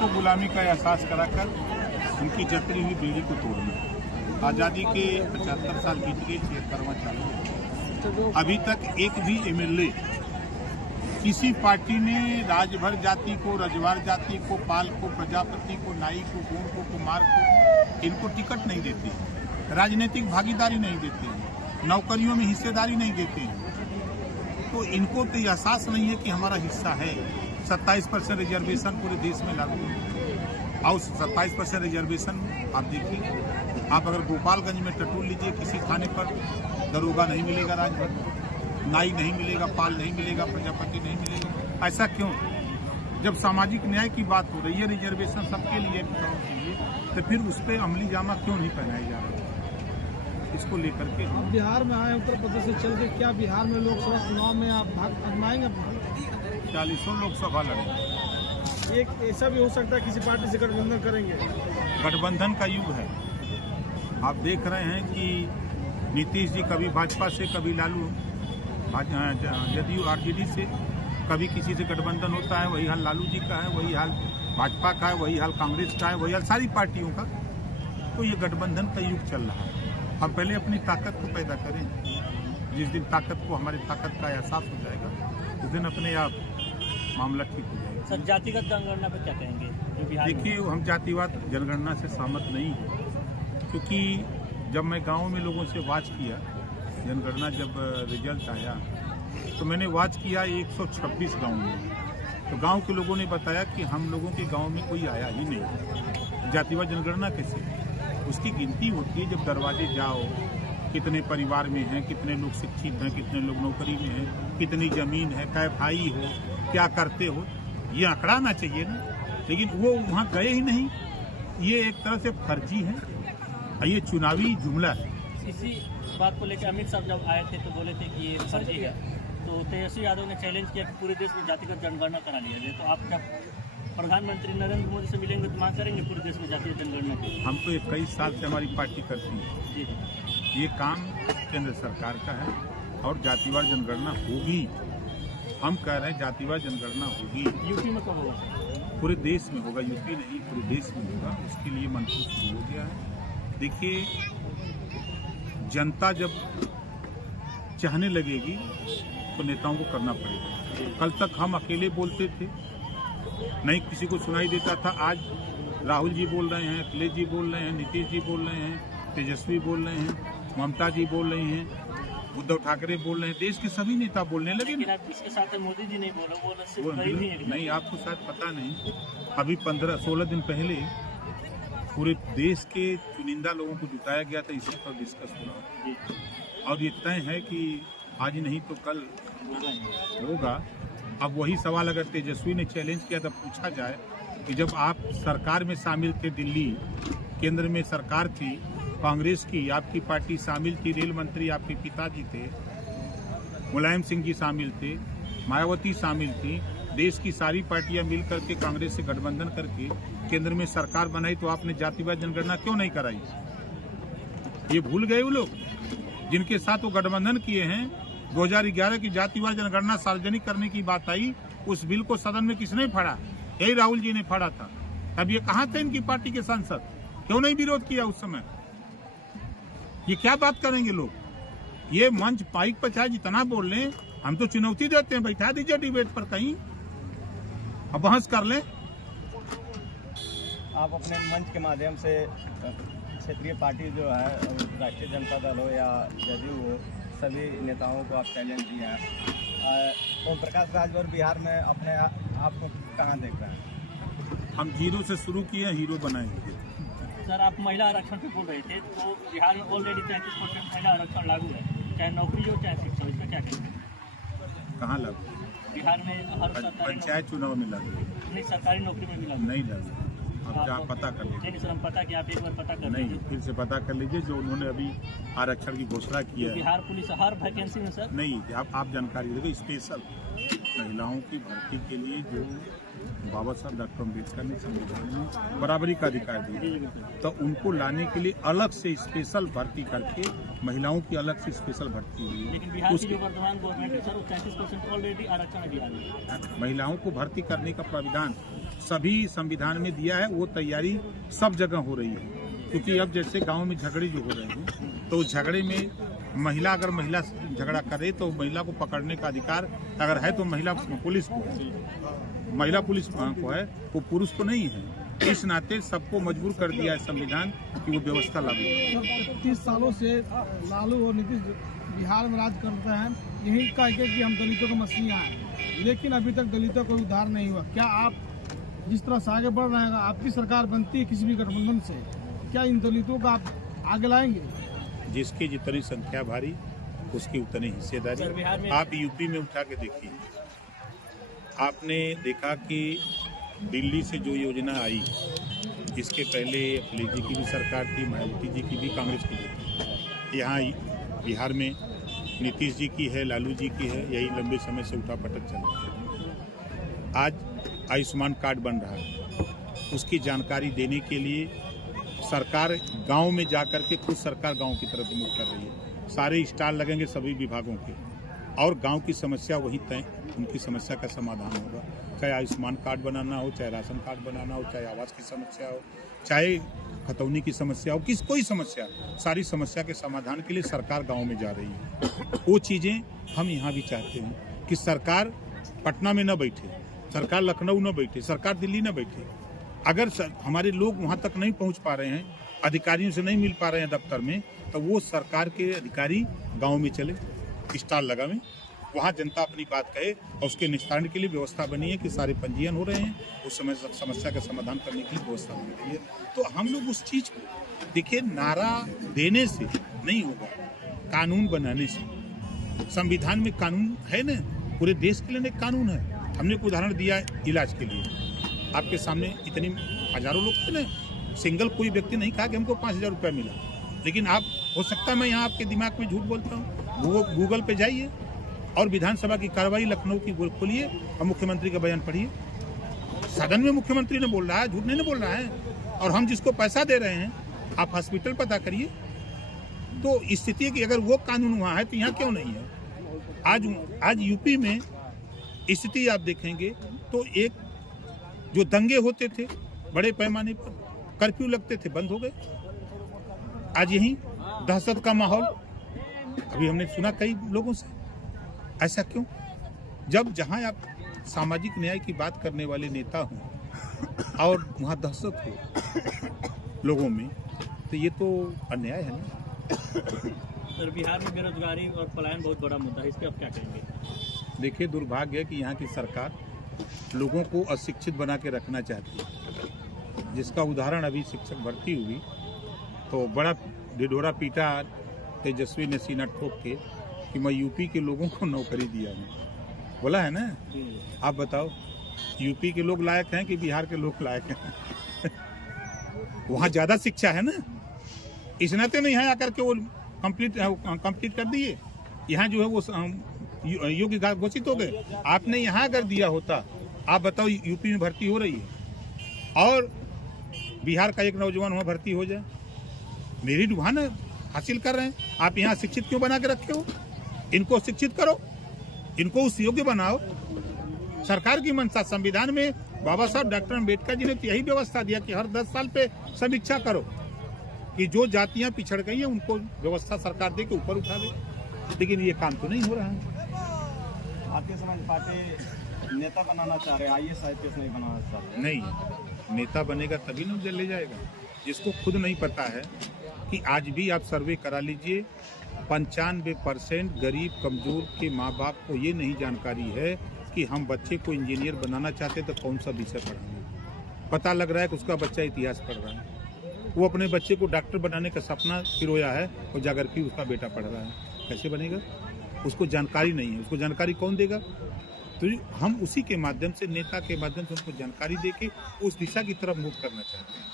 को गुलामी का एहसास कराकर उनकी जकड़ी हुई बीड़ी को तोड़ना। आज़ादी के 75 साल बीत गए, 76वां चालू है। अभी तक एक भी एमएलए किसी पार्टी ने राजभर जाति को, रजवार जाति को, पाल को, प्रजापति को, नाई को, गोंड को, कुमार को इनको टिकट नहीं देती है, राजनीतिक भागीदारी नहीं देती है, नौकरियों में हिस्सेदारी नहीं देते हैं। तो इनको तो एहसास नहीं है कि हमारा हिस्सा है। 27% रिजर्वेशन पूरे देश में लागू है और 27% रिजर्वेशन आप देखिए, आप अगर गोपालगंज में टटोल लीजिए, किसी थाने पर दरोगा नहीं मिलेगा, राजभर नाई नहीं मिलेगा, पाल नहीं मिलेगा, प्रजापति नहीं मिलेगा। ऐसा क्यों? जब सामाजिक न्याय की बात हो रही है, रिजर्वेशन सबके लिए तो फिर उस पर अमली जामा क्यों नहीं पहनाया जा रहा? इसको लेकर के अब बिहार में आए, उत्तर प्रदेश से चल के, क्या बिहार में लोकसभा चुनाव में आप भाग आजमाएंगे? 40 लोकसभा लड़ेंगे। एक ऐसा भी हो सकता है किसी पार्टी से गठबंधन करेंगे? गठबंधन का युग है। आप देख रहे हैं कि नीतीश जी कभी भाजपा से, कभी लालू जदयू आरजेडी से, कभी किसी से गठबंधन होता है। वही हाल लालू जी का है, वही हाल भाजपा का है, वही हाल कांग्रेस का है, वही हाल सारी पार्टियों का। तो ये गठबंधन का युग चल रहा है। हम पहले अपनी ताकत को पैदा करें। जिस दिन ताकत को, हमारी ताकत का एहसास हो जाएगा, उस दिन अपने आप मामला ठीक हो जाएगा। सर, जातिगत जनगणना पर क्या कहेंगे? देखिए, हम जातिवाद जनगणना से सहमत नहीं हैं, क्योंकि जब मैं गाँव में लोगों से वाच किया, जनगणना जब रिजल्ट आया तो मैंने वाच किया 126 गाँव में। तो गांव के लोगों ने बताया कि हम लोगों के गांव में कोई आया ही नहीं। जातिवाद जनगणना कैसे? उसकी गिनती होती है जब दरवाजे जाओ, कितने परिवार में हैं, कितने लोग शिक्षित हैं, कितने लोग नौकरी में हैं, कितनी जमीन है, कै भाई हो, क्या करते हो, ये आंकड़ा आना चाहिए ना। लेकिन वो वहाँ गए ही नहीं। ये एक तरह से फर्जी है, ये चुनावी जुमला है। इसी बात को लेकर अमित शाह जब आए थे तो बोले थे कि ये फर्जी है, तो तेजस्वी यादव ने चैलेंज किया कि पूरे देश में जातिगत जनगणना करा लिया जाए। तो आप जब प्रधानमंत्री नरेंद्र मोदी से मिलेंगे तो मांग करेंगे पूरे देश में जातीय जनगणना की? हम तो 21 साल से हमारी पार्टी करती है जी। ये काम केंद्र सरकार का है और जातिवार जनगणना होगी। हम कह रहे हैं जातिवार जनगणना होगी। यूपी में कब होगा? पूरे देश में होगा, यूपी नहीं, पूरे देश में होगा। उसके लिए मंथन शुरू हो गया है। देखिए, जनता जब चाहने लगेगी तो नेताओं को करना पड़ेगा। कल तक हम अकेले बोलते थे, नहीं किसी को सुनाई देता था। आज राहुल जी बोल रहे हैं, अखिलेश जी बोल रहे हैं, नीतीश जी बोल रहे हैं, तेजस्वी बोल रहे हैं, ममता जी बोल रही हैं, उद्धव ठाकरे बोल रहे हैं, देश के सभी नेता बोलने लगे। इसके साथ मोदी जी नहीं बोले, नहीं, आपको शायद पता नहीं, अभी 15-16 दिन पहले पूरे देश के चुनिंदा लोगों को जुटाया गया था, इसी पर डिस्कस हुआ और ये तय है कि आज नहीं तो कल होगा। अब वही सवाल अगर तेजस्वी ने चैलेंज किया तो पूछा जाए कि जब आप सरकार में शामिल थे, दिल्ली केंद्र में सरकार थी कांग्रेस की, आपकी पार्टी शामिल थी, रेल मंत्री आपके पिताजी थे, मुलायम सिंह जी शामिल थे, मायावती शामिल थी, देश की सारी पार्टियां मिल करके कांग्रेस से गठबंधन करके केंद्र में सरकार बनाई, तो आपने जातिवाद जनगणना क्यों नहीं कराई? ये भूल गए वो लोग जिनके साथ वो गठबंधन किए हैं। 2011 की जातिवाद जनगणना सार्वजनिक करने की बात आई, उस बिल को सदन में किसने फाड़ा? यही राहुल जी ने फाड़ा था। अब ये कहाँ थे इनकी पार्टी के सांसद? क्यों नहीं विरोध किया उस समय? ये क्या बात करेंगे लोग? ये मंच पाइक पर चाहे जितना बोल लें, हम तो चुनौती देते हैं, बैठा दीजिए डिबेट पर कहीं, अब बहस कर लें। आप अपने मंच के माध्यम से क्षेत्रीय पार्टी जो है, राष्ट्रीय जनता दल हो या जदयू हो, सभी नेताओं को आप चैलेंज दिए हैं। ओम प्रकाश राजभर बिहार में अपने आप को कहाँ देख रहे हैं? हम जीरो से शुरू किए, हीरो बनाएंगे। सर, आप महिला आरक्षण पे बोल रहे थे, तो बिहार में ऑलरेडी 33% महिला आरक्षण लागू है, चाहे नौकरी हो चाहे शिक्षा हो, इसका क्या कहेंगे? कहाँ लागू? बिहार में हर सरकारी पंचायत चुनाव में लागू नहीं, सरकारी नौकरी में भी लागू नहीं लागू। अब आप पता कर लीजिए। नहीं सर, हम पता कि आप एक बार पता कर नहीं, फिर से पता कर लीजिए। जो उन्होंने अभी आरक्षण की घोषणा की है, बिहार पुलिस हर वैकेंसी में सर नहीं, आप जानकारी देखिए, स्पेशल महिलाओं की भर्ती के लिए जो बाबा साहब डॉक्टर अम्बेडकर ने संविधान में बराबरी का अधिकार दिया, तो उनको लाने के लिए अलग से स्पेशल भर्ती करके महिलाओं की अलग से स्पेशल भर्ती हुई है। लेकिन बिहार की जो वर्तमान गवर्नमेंट है सर, वो 33% ऑलरेडी आरक्षण है बिहार में। महिलाओं को भर्ती करने का प्राविधान सभी संविधान में दिया है, वो तैयारी सब जगह हो रही है। क्योंकि अब जैसे गांव में झगड़े जो हो रहे हैं, तो उस झगड़े में महिला अगर महिला झगड़ा करे तो महिला को पकड़ने का अधिकार अगर है तो महिला पुलिस को है, महिला पुलिस को है, वो पुरुष को नहीं है। इस नाते सबको मजबूर कर दिया है संविधान कि वो व्यवस्था लागू हो। 30 सालों से लालू और नीतीश बिहार में राज करते हैं, यही कह के कि हम दलितों का मसीहा हैं, लेकिन अभी तक दलितों को उद्धार नहीं हुआ। क्या आप जिस तरह से आगे बढ़ रहे हैं, आपकी सरकार बनती है किसी भी गठबंधन से, क्या इन दलितों का आप आगे लाएंगे? जिसकी जितनी संख्या भारी उसकी उतनी हिस्सेदारी। आप यूपी में उठा के देखिए, आपने देखा कि दिल्ली से जो योजना आई, इसके पहले अखिलेश जी की भी सरकार थी, मायावती जी की भी, कांग्रेस की भी थी। यहाँ बिहार में नीतीश जी की है, लालू जी की है, यही लंबे समय से उठापटक चल रहा है। आज आयुष्मान कार्ड बन रहा है, उसकी जानकारी देने के लिए सरकार गांव में जाकर के खुद सरकार गांव की तरफ मुख कर रही है। सारे स्टॉल लगेंगे सभी विभागों के, और गांव की समस्या वही तय उनकी समस्या का समाधान होगा। चाहे आयुष्मान कार्ड बनाना हो, चाहे राशन कार्ड बनाना हो, चाहे आवास की समस्या हो, चाहे खतौनी की समस्या हो, कोई समस्या, सारी समस्या के समाधान के लिए सरकार गांव में जा रही है। वो चीज़ें हम यहाँ भी चाहते हैं कि सरकार पटना में न बैठे, सरकार लखनऊ न बैठे, सरकार दिल्ली न बैठे। अगर हमारे लोग वहाँ तक नहीं पहुँच पा रहे हैं, अधिकारियों से नहीं मिल पा रहे हैं दफ्तर में, तो वो सरकार के अधिकारी गाँव में चले, स्टॉल लगावें, वहाँ जनता अपनी बात कहे और उसके निस्तारण के लिए व्यवस्था बनी है कि सारे पंजीयन हो रहे हैं, उस समय समस्या का समाधान करने की व्यवस्था बनी रही है। तो हम लोग उस चीज़ को देखिए, नारा देने से नहीं होगा, कानून बनाने से। संविधान में कानून है ना, पूरे देश के लिए एक कानून है। हमने एक उदाहरण दिया इलाज के लिए, आपके सामने इतनी हजारों लोग थे ना, सिंगल कोई व्यक्ति नहीं कहा कि हमको 5,000 रुपया मिला। लेकिन आप, हो सकता है मैं यहाँ आपके दिमाग में झूठ बोलता हूँ, वो गूगल पे जाइए और विधानसभा की कार्रवाई लखनऊ की खोलिए और मुख्यमंत्री का बयान पढ़िए। सदन में मुख्यमंत्री ने बोल रहा है, झूठ नहीं बोल रहा है। और हम जिसको पैसा दे रहे हैं, आप हॉस्पिटल पता करिए। तो स्थिति है कि अगर वो कानून वहाँ है तो यहाँ क्यों नहीं है? आज यूपी में स्थिति आप देखेंगे तो एक जो दंगे होते थे बड़े पैमाने पर, कर्फ्यू लगते थे, बंद हो गए। आज यही दहशत का माहौल अभी हमने सुना कई लोगों से। ऐसा क्यों? जब जहां आप सामाजिक न्याय की बात करने वाले नेता हों और वहां दहशत हो लोगों में, तो ये तो अन्याय है ना। सर, बिहार में बेरोजगारी और पलायन बहुत बड़ा मुद्दा है, इस पर आप क्या कहेंगे? देखिए, दुर्भाग्य है कि यहाँ की सरकार लोगों को अशिक्षित बना के रखना चाहती है। जिसका उदाहरण अभी शिक्षक भर्ती हुई तो बड़ा ढिढोरा पीटा तेजस्वी ने सीना ठोक के कि मैं यूपी के लोगों को नौकरी दिया हूँ, बोला है ना। आप बताओ, यूपी के लोग लायक हैं कि बिहार के लोग लायक हैं? वहाँ ज़्यादा शिक्षा है ना, इस नाते नहीं यहाँ आकर के वो कंप्लीट कर दिए। यहाँ जो है वो योग्य घोषित हो गए। आपने यहाँ अगर दिया होता, आप बताओ, यूपी में भर्ती हो रही है और बिहार का एक नौजवान वहाँ भर्ती हो जाए, मेरिट वहाँ ना हासिल कर रहे हैं, आप यहाँ शिक्षित क्यों बना के रखे हो? इनको शिक्षित करो, इनको उस योग्य बनाओ। सरकार की मंशा, संविधान में बाबा साहब डॉक्टर अम्बेडकर जी ने तो यही व्यवस्था दिया कि हर 10 साल पे समीक्षा करो कि जो जातियां पिछड़ गई हैं उनको व्यवस्था सरकार दे के ऊपर उठा दे। लेकिन ये काम तो नहीं हो रहा है। भारतीय समाज पार्टी नेता बनाना चाह रहे हैं, IAS IPS नहीं बनाना चाह रहे। नहीं, नेता बनेगा तभी ना ले जाएगा। जिसको खुद नहीं पता है कि आज भी आप सर्वे करा लीजिए, 95% गरीब कमजोर के माँ बाप को ये नहीं जानकारी है कि हम बच्चे को इंजीनियर बनाना चाहते तो कौन सा विषय पढ़ाएंगे। पता लग रहा है कि उसका बच्चा इतिहास पढ़ रहा है, वो अपने बच्चे को डॉक्टर बनाने का सपना पिरोया है और जाकर के उसका बेटा पढ़ रहा है। कैसे बनेगा? उसको जानकारी नहीं है। उसको जानकारी कौन देगा? तो हम उसी के माध्यम से, नेता के माध्यम से उनको जानकारी दे के उस दिशा की तरफ मूव करना चाहते हैं।